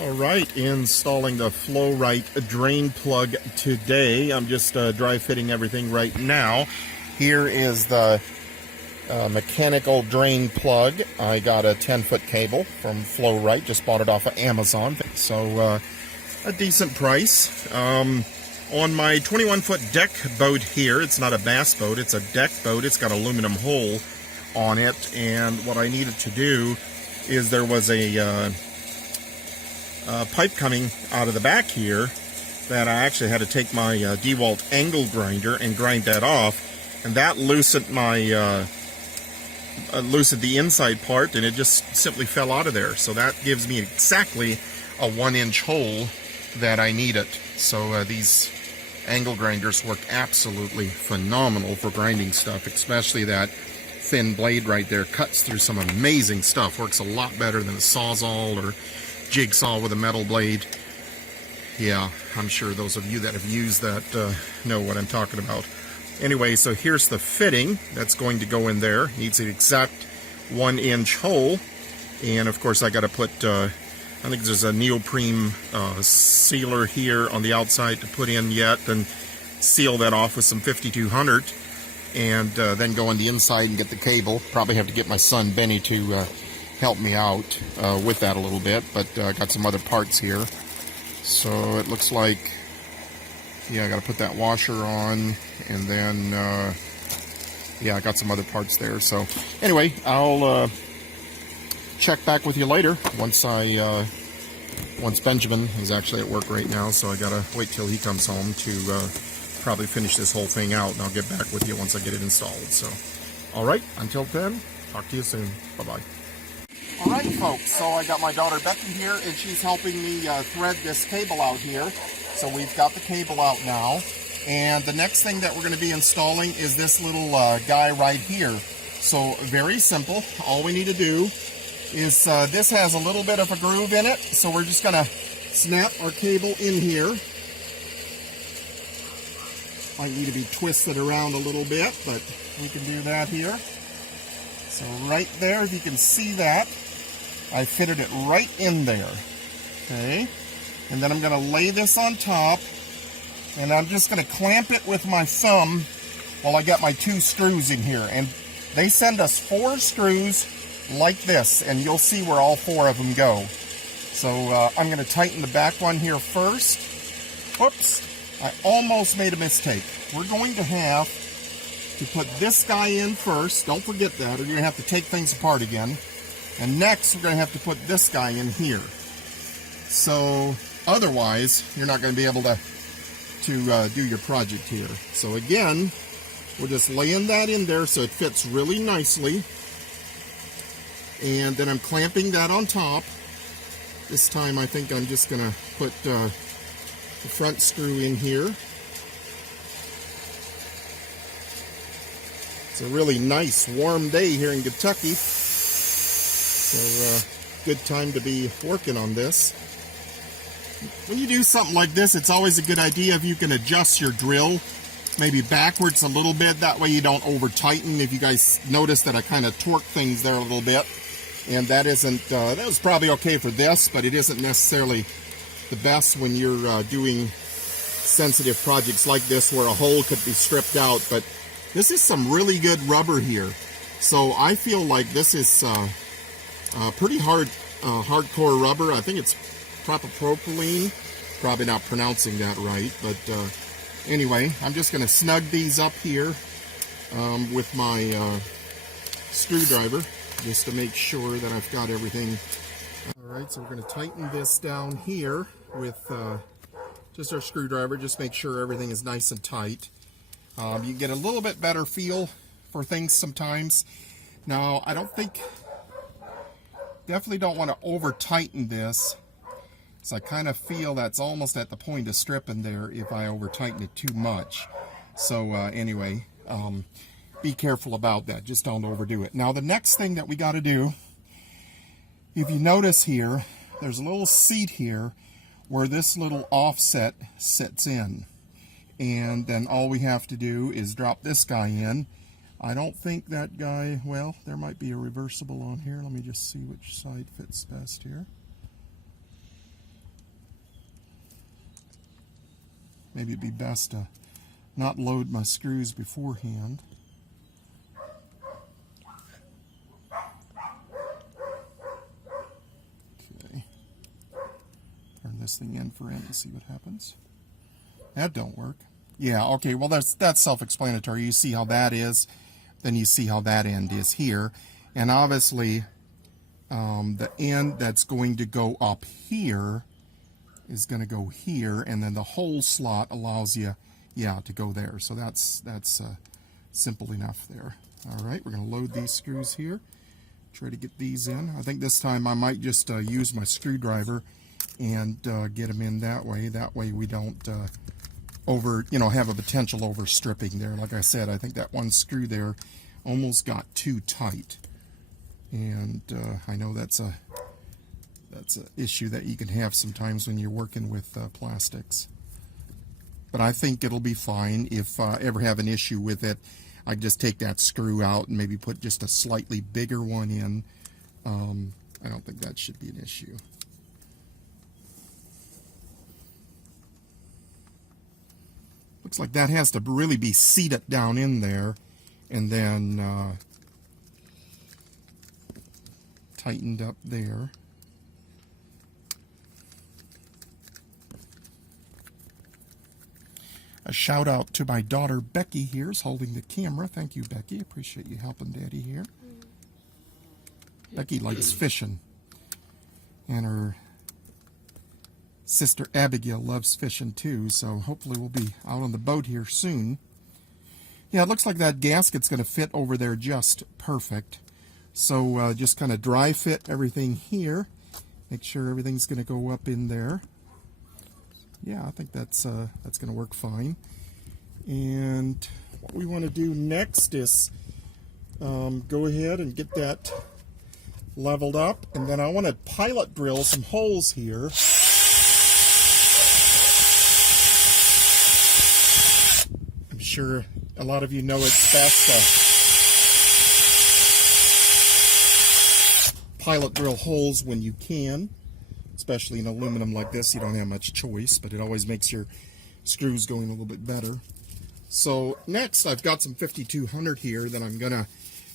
All right, installing the Rite drain plug today. I'm just dry fitting everything right now. Here is the mechanical drain plug. I got a 10-foot cable from Rite, just bought it off of Amazon. So a decent price. On my 21-foot deck boat here, it's not a bass boat, it's a deck boat. It's got an aluminum hull on it, and what I needed to do is there was a pipe coming out of the back here that I actually had to take my DeWalt angle grinder and grind that off, and that loosened my loosened the inside part, and it just simply fell out of there. So that gives me exactly a 1-inch hole that I needed. So these angle grinders work absolutely phenomenal for grinding stuff, especially that thin blade right there. Cuts through some amazing stuff. Works a lot better than a Sawzall or jigsaw with a metal blade. Yeah, I'm sure those of you that have used that know what I'm talking about. Anyway, so here's the fitting that's going to go in there. Needs an exact 1-inch hole, and of course I got to put I think there's a neoprene sealer here on the outside to put in yet, and seal that off with some 5200, and then go on the inside and get the cable. Probably have to get my son Benny to help me out with that a little bit, but got some other parts here. So it looks like, yeah, I got to put that washer on, and then yeah, I got some other parts there. So anyway, I'll check back with you later once Benjamin is actually at work right now, so I gotta wait till he comes home to probably finish this whole thing out, and I'll get back with you once I get it installed. So all right, until then, talk to you soon. Bye-bye. All right, folks, so I got my daughter Becky here, and she's helping me thread this cable out here. So we've got the cable out now, and the next thing that we're going to be installing is this little guy right here. So very simple. All we need to do is this has a little bit of a groove in it, so we're just going to snap our cable in here. Might need to be twisted around a little bit, but we can do that here. So right there, if you can see that, I fitted it right in there. Okay, and then I'm going to lay this on top, and I'm just going to clamp it with my thumb while I got my 2 screws in here. And they send us 4 screws like this, and you'll see where all 4 of them go. So I'm going to tighten the back one here first. Whoops, I almost made a mistake. We're going to have to put this guy in first. Don't forget that, or you're going to have to take things apart again. And next, we're going to have to put this guy in here. So otherwise, you're not going to be able to do your project here. So again, we're just laying that in there so it fits really nicely. And then I'm clamping that on top. This time I think I'm just going to put the front screw in here. It's a really nice warm day here in Kentucky. So good time to be working on this. When you do something like this, it's always a good idea if you can adjust your drill maybe backwards a little bit. That way you don't over tighten. If you guys notice that I kind of torque things there a little bit, and that isn't that was probably okay for this, but it isn't necessarily the best when you're doing sensitive projects like this where a hole could be stripped out. But this is some really good rubber here, so I feel like this is pretty hardcore rubber. I think it's propylene. Probably not pronouncing that right, but anyway, I'm just going to snug these up here with my screwdriver, just to make sure that I've got everything. Alright, so we're going to tighten this down here with just our screwdriver, just make sure everything is nice and tight. You get a little bit better feel for things sometimes. Now, I definitely don't want to over tighten this, so I kind of feel that's almost at the point of stripping there if I over tighten it too much. So anyway, be careful about that. Just don't overdo it. Now the next thing that we got to do, if you notice here, there's a little seat here where this little offset sits in. And then all we have to do is drop this guy in. I don't think that guy, well, there might be a reversible on here. Let me just see which side fits best here. maybe it'd be best to not load my screws beforehand. Okay. Turn this thing end for end to see what happens. That don't work. Yeah, okay, well that's self-explanatory. You see how that is, then you see how that end is here. And obviously, the end that's going to go up here is going to go here, and then the hole slot allows you, yeah, to go there. So that's simple enough there. All right, we're going to load these screws here. Try to get these in. I think this time I might just use my screwdriver and get them in that way. That way we don't have a potential over stripping there. Like I said, I think that one screw there almost got too tight. And I know that's an issue that you can have sometimes when you're working with plastics. But I think it'll be fine. If I ever have an issue with it, I just take that screw out and maybe put just a slightly bigger one in. I don't think that should be an issue. Looks like that has to really be seated down in there and then tightened up there. A shout out to my daughter Becky here, is holding the camera. Thank you, Becky. Appreciate you helping Daddy here. Becky likes fishing, and her sister Abigail loves fishing too, so hopefully we'll be out on the boat here soon. Yeah, it looks like that gasket's going to fit over there just perfect. So just kind of dry fit everything here. Make sure everything's going to go up in there. Yeah, I think that's going to work fine. And what we want to do next is go ahead and get that leveled up, and then I want to pilot drill some holes here. I'm sure a lot of you know it's best to pilot drill holes when you can. Especially in aluminum like this, you don't have much choice, but it always makes your screws going a little bit better. So next, I've got some 5200 here that I'm going to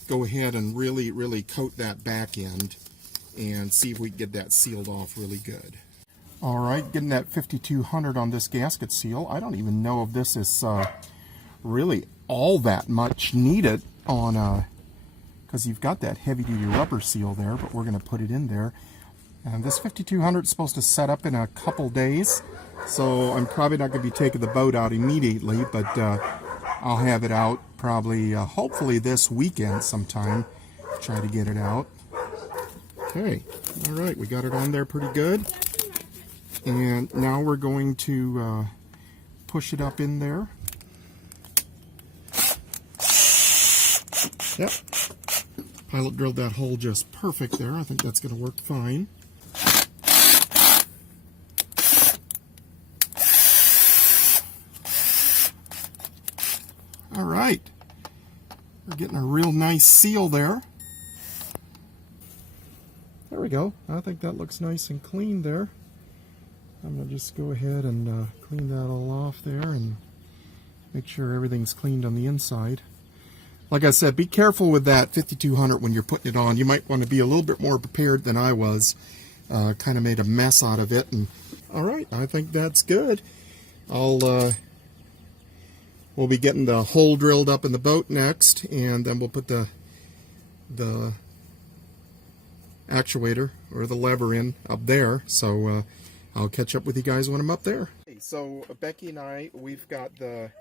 go ahead and really coat that back end and see if we can get that sealed off really good. All right, getting that 5200 on this gasket seal. I don't even know if this is really all that much needed on, because you've got that heavy-duty rubber seal there, but we're going to put it in there. And this 5200 is supposed to set up in a couple days, so I'm probably not going to be taking the boat out immediately, but I'll have it out probably, hopefully this weekend sometime, try to get it out. Okay, all right, we got it on there pretty good. And now we're going to push it up in there. Yep, pilot drilled that hole just perfect there. I think that's going to work fine. All right, we're getting a real nice seal there. There we go. I think that looks nice and clean there. I'm going to just go ahead and clean that all off there and make sure everything's cleaned on the inside. Like I said, be careful with that 5200 when you're putting it on. You might want to be a little bit more prepared than I was. Kind of made a mess out of it. And all right, I think that's good. We'll be getting the hole drilled up in the boat next, and then we'll put the actuator or the lever in up there. So I'll catch up with you guys when I'm up there. So Becky and I, we've got the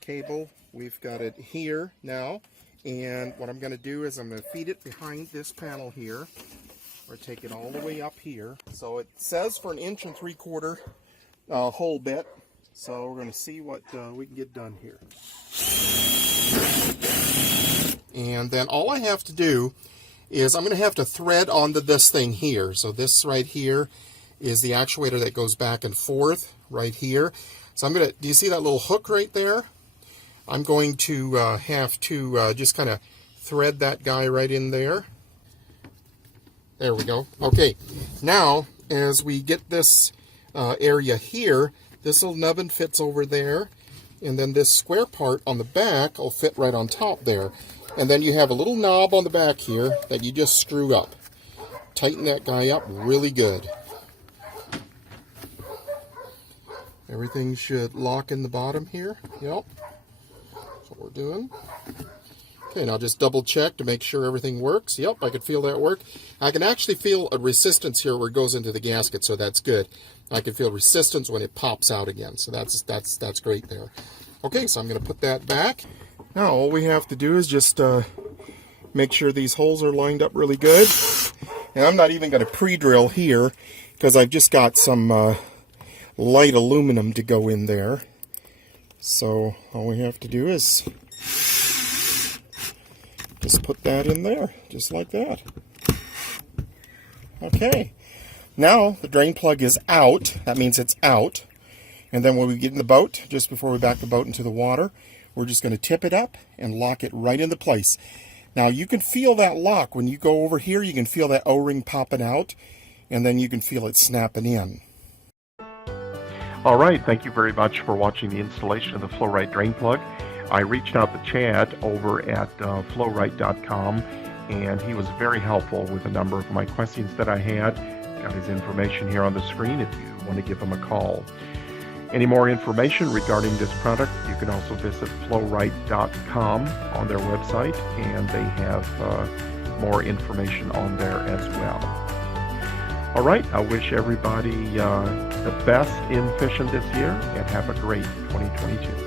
cable. We've got it here now, and what I'm going to do is I'm going to feed it behind this panel here, or take it all the way up here. So it says for an 1 3/4 hole bit. So we're going to see what we can get done here. And then all I have to do is I'm going to have to thread onto this thing here. So this right here is the actuator that goes back and forth right here. So I'm going to, do you see that little hook right there? I'm going to have to just kind of thread that guy right in there. There we go. Okay, now as we get this area here, This little nubbin fits over there, and then this square part on the back will fit right on top there. And then you have a little knob on the back here that you just screw up. Tighten that guy up really good. Everything should lock in the bottom here. Yep. That's what we're doing. Okay, now just double check to make sure everything works. Yep, I can feel that work. I can actually feel a resistance here where it goes into the gasket, so that's good. I can feel resistance when it pops out again, so that's great there. Okay, so I'm going to put that back. Now all we have to do is just make sure these holes are lined up really good. And I'm not even going to pre-drill here because I've just got some light aluminum to go in there. So all we have to do is just put that in there, just like that. Okay, now the drain plug is out. That means it's out. And then when we get in the boat, just before we back the boat into the water, we're just going to tip it up and lock it right into place. Now you can feel that lock. When you go over here, you can feel that O-ring popping out, and then you can feel it snapping in. All right, thank you very much for watching the installation of the Flow-Rite drain plug. I reached out to Chad over at flowrite.com, and he was very helpful with a number of my questions that I had. Got his information here on the screen if you want to give him a call. Any more information regarding this product, you can also visit flowrite.com on their website, and they have more information on there as well. All right, I wish everybody the best in fishing this year, and have a great 2022.